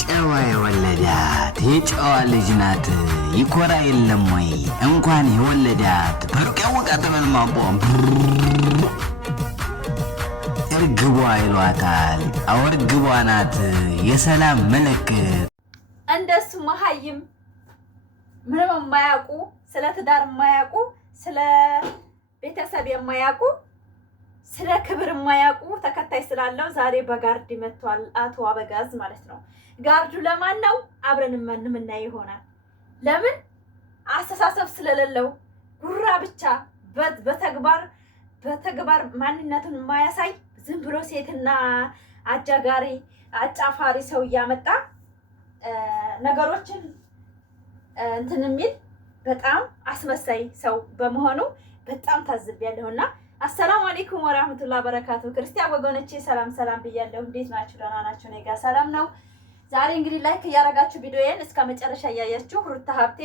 ጨዋ የወለዳት የጨዋ ልጅ ናት። ይኮራ የለም ወይ እንኳን የወለዳት በሩቅ ያወቃት መልማቦም እርግቧ ይሏታል። አወርግቧ ናት የሰላም ምልክት። እንደሱ መሀይም ምንም የማያውቁ ስለ ትዳር የማያውቁ ስለ ቤተሰብ የማያውቁ ስለ ክብር የማያውቁ ተከታይ ስላለው ዛሬ በጋርድ መጥቷል። አቶ አበጋዝ ማለት ነው። ጋርዱ ለማን ነው? አብረን የምናይ ይሆናል። ለምን አስተሳሰብ ስለሌለው ጉራ ብቻ በተግባር ማንነቱን የማያሳይ ዝም ብሎ ሴትና አጃጋሪ አጫፋሪ ሰው እያመጣ ነገሮችን እንትን የሚል በጣም አስመሳይ ሰው በመሆኑ በጣም ታዝቤያለሁና አሰላሙ አለይኩም ወራህመቱላሂ ወበረካቱ። ክርስቲያን ወገኖቼ ሰላም ሰላም ብያለሁ። እንዴት ናችሁ? ደህና ናችሁ? እኔ ጋር ሰላም ነው። ዛሬ እንግዲህ ላይክ እያደረጋችሁ ቪዲዮዬን እስከ መጨረሻ እያያችሁ ሩታ ሀብቴ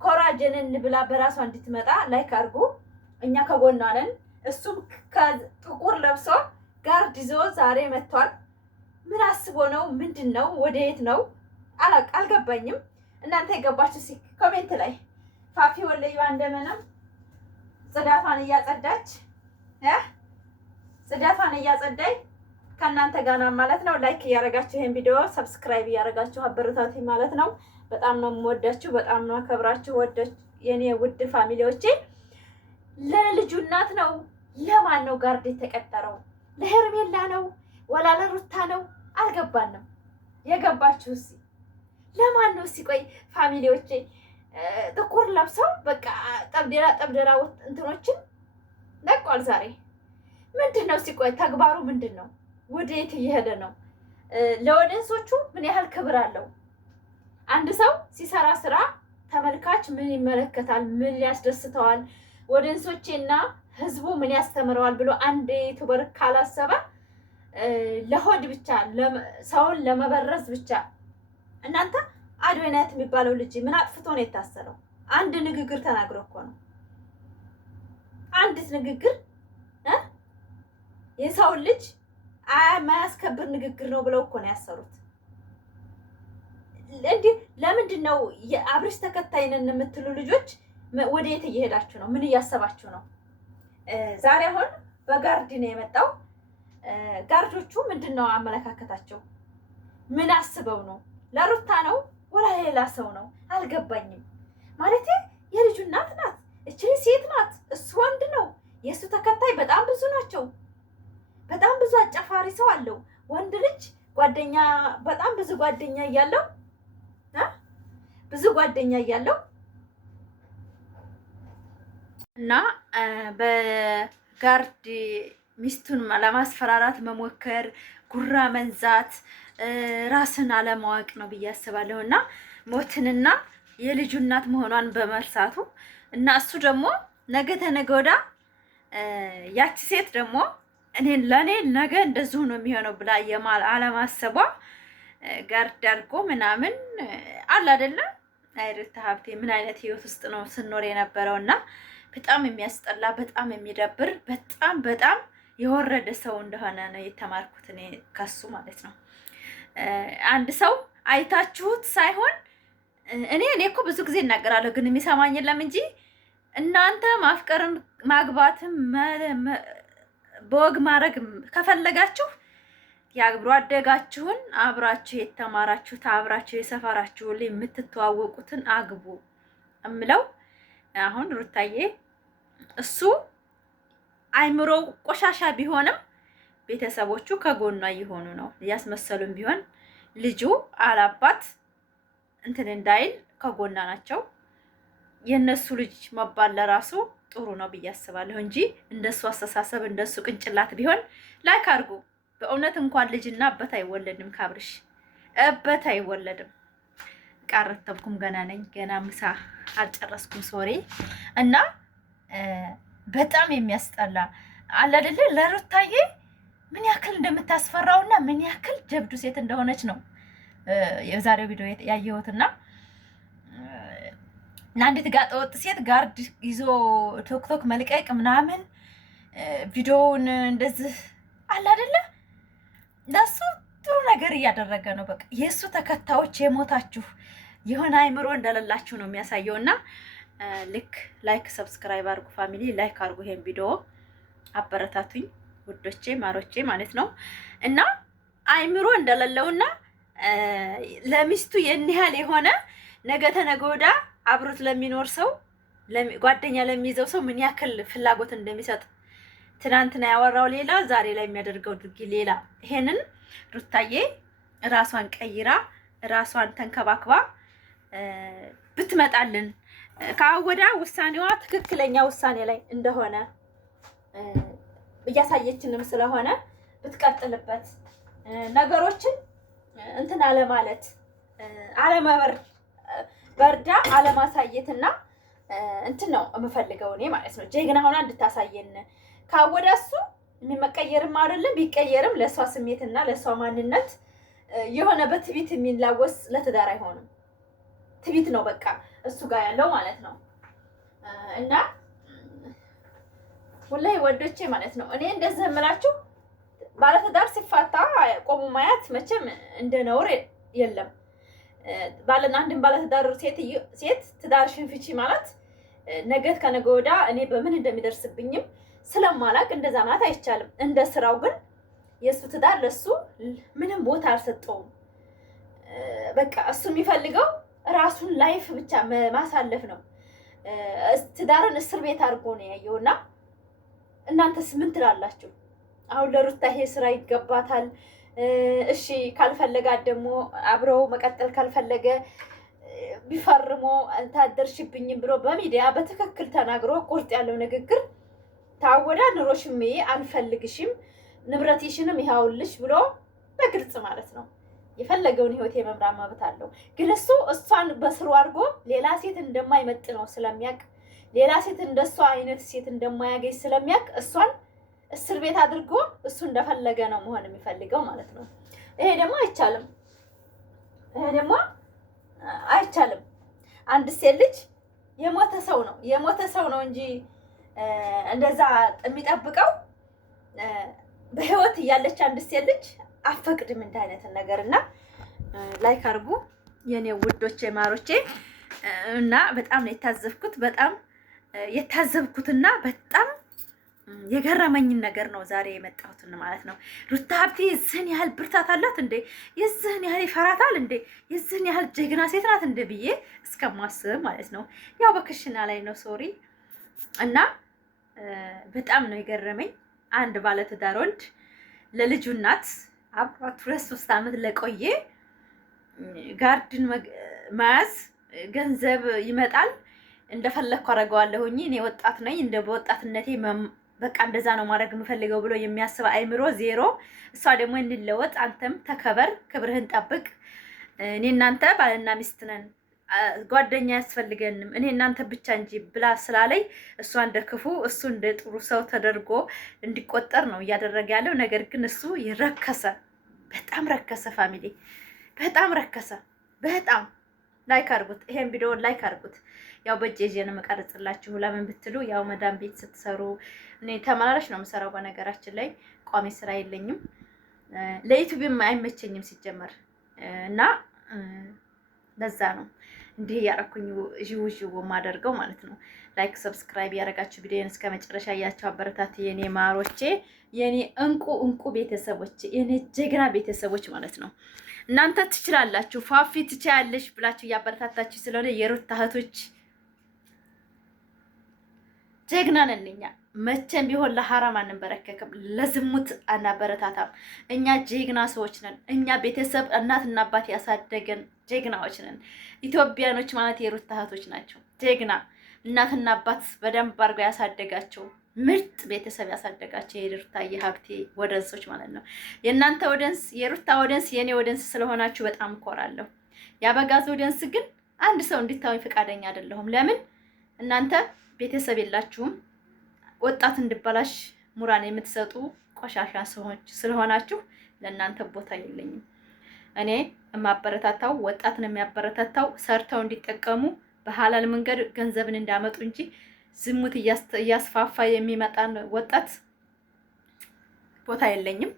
ኮራጀንን ብላ በራሷ እንድትመጣ ላይክ አድርጉ። እኛ ከጎኗ ነን። እሱም ከጥቁር ለብሶ ጋርድ ይዞ ዛሬ መጥቷል። ምን አስቦ ነው? ምንድን ነው? ወደየት ነው? አልገባኝም። እናንተ የገባችሁ እስኪ ኮሜንት ላይ ፋፊ ወለዩ እንደምንም ጽዳቷን እያጸዳች ከእናንተ ጋር ማለት ነው። ላይክ እያደረጋችሁ ይሄን ቪዲዮ ሰብስክራይብ እያደረጋችሁ አበረታቱ ማለት ነው። በጣም ነው የምወዳችሁ፣ በጣም ነው አከብራችሁ። የኔ ውድ ፋሚሊዎቼ ለልጁ እናት ነው። ለማን ነው ጋርድ የተቀጠረው? ለሄርሜላ ነው ወላ ለሩታ ነው? አልገባንም። የገባችሁ እስኪ ለማን ነው? እስኪ ቆይ ፋሚሊዎቼ ጥቁር ለብሰው በቃ ጠብደራ እንትኖችን ለቋል። ዛሬ ምንድን ነው? እስኪ ቆይ ተግባሩ ምንድን ነው? ወዴት እየሄደ ነው? ለወደንሶቹ ምን ያህል ክብር አለው? አንድ ሰው ሲሰራ ስራ ተመልካች ምን ይመለከታል? ምን ያስደስተዋል? ወደንሶቼና ህዝቡ ምን ያስተምረዋል ብሎ አንድ ዩቲዩበር ካላሰበ ለሆድ ብቻ ሰውን ለመበረዝ ብቻ እናንተ አድወናት የሚባለው ልጅ ምን አጥፍቶ ነው የታሰረው? አንድ ንግግር ተናግሮ እኮ ነው። አንዲት ንግግር የሰው ልጅ የማያስከብር ንግግር ነው ብለው እኮ ነው ያሰሩት። እንዲህ ለምንድን ነው የአብርሽ ተከታይ ነን የምትሉ ልጆች ወዴት እየሄዳችሁ ነው? ምን እያሰባችሁ ነው? ዛሬ አሁን በጋርድ ነው የመጣው። ጋርዶቹ ምንድን ነው አመለካከታቸው? ምን አስበው ነው? ለሩታ ነው ወላ ሌላ ሰው ነው? አልገባኝም። ማለት የልጁ እናት ናት፣ እቺ ሴት ናት፣ እሱ ወንድ ነው። የእሱ ተከታይ በጣም ብዙ ናቸው። በጣም ብዙ አጫፋሪ ሰው አለው። ወንድ ልጅ ጓደኛ በጣም ብዙ ጓደኛ እያለው እና በጋርድ ሚስቱን ለማስፈራራት መሞከር፣ ጉራ መንዛት ራስን አለማወቅ ነው ብዬ አስባለሁ። እና ሞትንና የልጁ እናት መሆኗን በመርሳቱ እና እሱ ደግሞ ነገ ተነገ ወዲያ ያቺ ሴት ደግሞ ለእኔ ነገ እንደዚሁ ነው የሚሆነው ብላ አለማሰቧ ጋርድ አድርጎ ምናምን አለ አይደለም። ሩታ ሀብቴ ምን አይነት ህይወት ውስጥ ነው ስኖር የነበረው? እና በጣም የሚያስጠላ፣ በጣም የሚደብር፣ በጣም የወረደ ሰው እንደሆነ ነው የተማርኩት እኔ ከሱ ማለት ነው። አንድ ሰው አይታችሁት ሳይሆን እኔ እኮ ብዙ ጊዜ እናገራለሁ፣ ግን የሚሰማኝ የለም እንጂ እናንተ ማፍቀርም ማግባትም በወግ ማድረግ ከፈለጋችሁ የአብሮ አደጋችሁን አብራችሁ የተማራችሁት አብራችሁ የሰፈራችሁ ላይ የምትተዋወቁትን አግቡ እምለው። አሁን ሩታዬ እሱ አይምሮ ቆሻሻ ቢሆንም ቤተሰቦቹ ከጎኗ እየሆኑ ነው። እያስመሰሉም ቢሆን ልጁ አላባት እንትን እንዳይል ከጎኗ ናቸው። የነሱ ልጅ መባል ለራሱ ጥሩ ነው ብዬ አስባለሁ እንጂ እንደሱ አስተሳሰብ እንደሱ ቅንጭላት ቢሆን ላይክ አድርጉ። በእውነት እንኳን ልጅና አበት አይወለድም። ካብርሽ እበት አይወለድም። ቃረተብኩም ገና ነኝ። ገና ምሳ አልጨረስኩም። ሶሪ። እና በጣም የሚያስጠላ አለ አይደለ? ለሩታዬ ምን ያክል እንደምታስፈራውና ምን ያክል ጀብዱ ሴት እንደሆነች ነው የዛሬው ቪዲዮ ያየሁትና አንዲት ጋጠ ወጥ ሴት ጋርድ ይዞ ቶክቶክ መልቀቅ ምናምን ቪዲዮውን እንደዚህ አለ አይደለ? ለሱ ጥሩ ነገር እያደረገ ነው። በቃ የእሱ ተከታዮች የሞታችሁ የሆነ አይምሮ እንደሌላችሁ ነው የሚያሳየው። እና ልክ ላይክ ሰብስክራይብ አድርጉ ፋሚሊ፣ ላይክ አድርጉ ይሄን ቪዲዮ፣ አበረታቱኝ ውዶቼ ማሮቼ ማለት ነው። እና አይምሮ እንደሌለውና ለሚስቱ የን ያህል የሆነ ነገ ተነገ ወዲያ አብሮት ለሚኖር ሰው ጓደኛ ለሚይዘው ሰው ምን ያክል ፍላጎት እንደሚሰጥ ትናንትና ያወራው ሌላ፣ ዛሬ ላይ የሚያደርገው ድርጊት ሌላ። ይሄንን ሩታዬ ራሷን ቀይራ ራሷን ተንከባክባ ብትመጣልን ከአወዳ ውሳኔዋ ትክክለኛ ውሳኔ ላይ እንደሆነ እያሳየችንም ስለሆነ ብትቀጥልበት ነገሮችን እንትን አለማለት በርዳ አለማሳየትና እንትን ነው የምፈልገው እኔ ማለት ነው። ጀግና ሆና እንድታሳየን ካወዳ እሱ የሚመቀየርም አይደለም ቢቀየርም ለእሷ ስሜትና ለእሷ ማንነት የሆነ በትቢት የሚላወስ ለትዳር አይሆንም። ትቢት ነው በቃ እሱ ጋር ያለው ማለት ነው። እና ወላሂ ወዶቼ ማለት ነው እኔ እንደዚህ የምላችሁ ባለትዳር ሲፋታ ቆሙ ማየት መቼም እንደ ነውር የለም። አንድን ባለትዳር ሴት ትዳርሽን ፍቺ ማለት ነገት ከነገ ወዲያ እኔ በምን እንደሚደርስብኝም ስለማላቅ እንደዛ ማለት አይቻልም። እንደ ስራው ግን የእሱ ትዳር ለሱ ምንም ቦታ አልሰጠውም። በቃ እሱ የሚፈልገው ራሱን ላይፍ ብቻ ማሳለፍ ነው። ትዳርን እስር ቤት አድርጎ ነው ያየውና እናንተስ ምን ትላላችሁ? አሁን ለሩታ ይሄ ስራ ይገባታል። እሺ ካልፈለጋት ደግሞ አብረው መቀጠል ካልፈለገ ቢፈርሞ ታደርሽብኝም ብሎ በሚዲያ በትክክል ተናግሮ ቁርጥ ያለው ንግግር ታወዳ ኑሮሽም አልፈልግሽም ንብረትሽንም ይሃውልሽ ብሎ በግልጽ ማለት ነው የፈለገውን ህይወት የመምራት መብት አለው። ግን እሷን በስሩ አድርጎ ሌላ ሴት እንደማይመጥ ነው ስለሚያቅ፣ ሌላ ሴት እንደሷ አይነት ሴት እንደማያገኝ ስለሚያቅ እሷን እስር ቤት አድርጎ እሱ እንደፈለገ ነው መሆን የሚፈልገው ማለት ነው። ይሄ ደግሞ አይቻልም። አንድ ሴት ልጅ የሞተ ሰው ነው እንጂ እንደዛ የሚጠብቀው በህይወት እያለች አንድ ሴት ልጅ አፈቅድም እንደ አይነት ነገር እና ላይክ አድርጉ የኔ ውዶቼ ማሮቼ። እና በጣም ነው የታዘብኩትና በጣም የገረመኝን ነገር ነው ዛሬ የመጣሁትን ማለት ነው። ሩታ ሀብቴ የዚህን ያህል ብርታት አላት እንዴ? የዚህን ያህል ይፈራታል እንዴ? የዚህን ያህል ጀግና ሴት ናት እንደ ብዬ እስከማስብ ማለት ነው። ያው በክሽና ላይ ነው ሶሪ። እና በጣም ነው የገረመኝ አንድ ባለትዳር ወንድ ለልጁ እናት አባት 2-3 ዓመት ለቆየ ጋርድን መያዝ ገንዘብ ይመጣል እንደፈለግኩ አደርገዋለሁኝ እኔ ወጣት ነኝ እንደ በወጣትነቴ በቃ እንደዛ ነው ማድረግ የምፈልገው ብሎ የሚያስብ አይምሮ ዜሮ። እሷ ደግሞ እንለወጥ፣ አንተም ተከበር፣ ክብርህን ጠብቅ፣ እኔ እናንተ ባልና ሚስት ነን፣ ጓደኛ ያስፈልገንም እኔ እናንተ ብቻ እንጂ ብላ ስላለኝ እሷ እንደ ክፉ እሱ እንደ ጥሩ ሰው ተደርጎ እንዲቆጠር ነው እያደረገ ያለው። ነገር ግን እሱ በጣም ረከሰ። ፋሚሊ በጣም ረከሰ። በጣም ላይክ አድርጉት፣ ይሄን ቪዲዮ ላይክ አድርጉት። ያው በእጄ ነው የምቀርጽላችሁ። ለምን ብትሉ ያው መዳም ቤት ስትሰሩ እኔ ተመላላሽ ነው የምሰራው። በነገራችን ላይ ቋሚ ስራ የለኝም፣ ለዩቲዩብም አይመቸኝም ሲጀመር እና ለዛ ነው እንዲህ ያረኩኝ ጂው ማደርገው ማለት ነው። ላይክ ሰብስክራይብ ያደረጋችሁ ቪዲዮን እስከ መጨረሻ ያያችሁ አበረታት የኔ ማሮቼ፣ የኔ እንቁ ቤተሰቦች፣ የኔ ጀግና ቤተሰቦች ማለት ነው። እናንተ ትችላላችሁ፣ ፋፊ ትችያለሽ ብላችሁ ያበረታታችሁ ስለሆነ የሩታ እህቶች ጀግና ነን እኛ። መቼም ቢሆን ለሐራም አንበረከክም፣ ለዝሙት አናበረታታም። እኛ ጀግና ሰዎች ነን። እኛ ቤተሰብ እናትና አባት ያሳደገን ጀግናዎች ነን። ኢትዮጵያኖች ማለት የሩታ እህቶች ናቸው። ጀግና እናትና አባት በደንብ አድርገው ያሳደጋቸው ምርጥ ቤተሰብ ያሳደጋቸው የሩታ የሀብቴ ወደንሶች ማለት ነው። የእናንተ ወደንስ የሩታ ወደንስ የኔ ወደንስ ስለሆናችሁ በጣም እኮራለሁ። ያበጋዝ ወደንስ ግን አንድ ሰው እንድታዩኝ ፈቃደኛ አይደለሁም። ለምን እናንተ ቤተሰብ የላችሁም። ወጣት እንድበላሽ ሙራን የምትሰጡ ቆሻሻ ሰዎች ስለሆናችሁ ለእናንተ ቦታ የለኝም። እኔ የማበረታታው ወጣትን የሚያበረታታው ሰርተው እንዲጠቀሙ በሐላል መንገድ ገንዘብን እንዳመጡ እንጂ ዝሙት እያስፋፋ የሚመጣን ወጣት ቦታ የለኝም።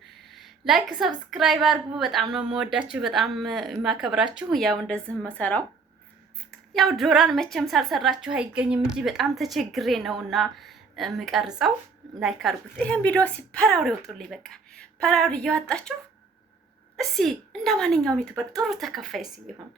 ላይክ ሰብስክራይብ አድርጉ። በጣም ነው የምወዳችሁ፣ በጣም የማከብራችሁ። ያው እንደዚህ መሰራው ያው ዶራን መቼም ሳልሰራችሁ አይገኝም እንጂ በጣም ተቸግሬ ነውና የምቀርጸው። ላይክ አድርጉት። ይሄን ቪዲዮ ሲፓራውሪ ወጡልኝ። በቃ ፓራውሪ እያወጣችሁ እስኪ እንደ ማንኛውም ዩቲዩበር ጥሩ ተከፋይ ይሁን።